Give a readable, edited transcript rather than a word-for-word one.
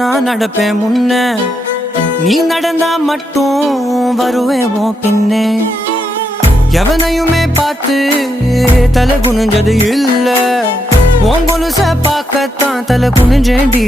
நான் நடப்பேன் முன்ன, நீ நடந்தா மட்டும் வருவேன் உன் பின்னே. எவனையுமே பார்த்து தலை குனிஞ்சது இல்ல, உன் கொலுச பார்க்கத்தான் தலை குனிஞ்சேண்டி.